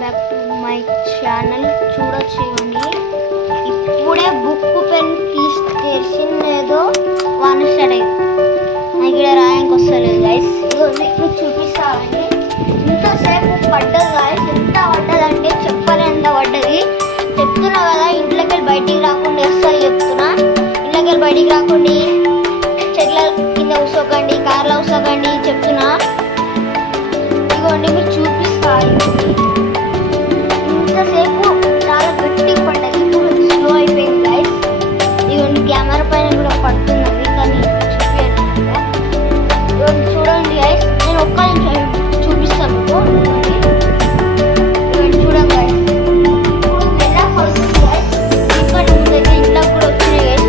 Back to my channel. చూడొచ్చు ఇవ్వండి, ఇప్పుడే బుక్ పెన్ తీసేసిందేదో వాన స్టార్ట్ అయింది. నాకు ఇక్కడ రాయడానికి వస్తలేదు గైస్. మీకు చూపిస్తానండి. ఇంతసేపు పడ్డది గైస్, ఎంత పడ్డదంటే చెప్పలేంత పడ్డది. చెప్తున్నా కదా, ఇంట్లోకి వెళ్ళి బయటికి రాకుండా వస్తుంది చెప్తున్నా. ఇంట్లోకి వెళ్ళి బయటికి రాకుండా చెట్ల కింద కూర్చోకండి, కార్లో కూర్చోకండి చెప్తున్నా. ఇదిగోండి మీకు చూపిస్తాను. ఇంతసేపు చాలా గట్టి పడ్డది, ఇప్పుడు స్లో అయిపోయింది గైస్. ఇదిగోండి కెమెరా పైన కూడా పడుతున్నది కానీ చూపించట్లేదు. ఇదిగోండి చూడండి గైస్, నేను ఒక్క నిమిషం చూపిస్తాను మీకు. ఇదిగోండి చూడండి గైస్, ఇప్పుడు ఎలా పడుతుంది గైస్. ఇక్కడ ముందైతే ఇంట్లో కూడా వచ్చినాయి గైస్.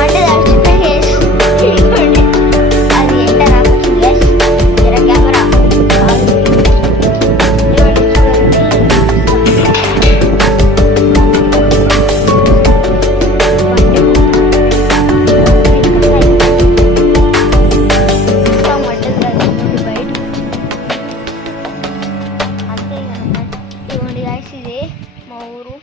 అంటే తడిచిపోయి గైస్. ఇదిగోండి అది ఎంత రాకొచ్చింది గైస్. కెమెరా అంతే. ఇదిగోండి గైస్, ఇది మా ఊరు.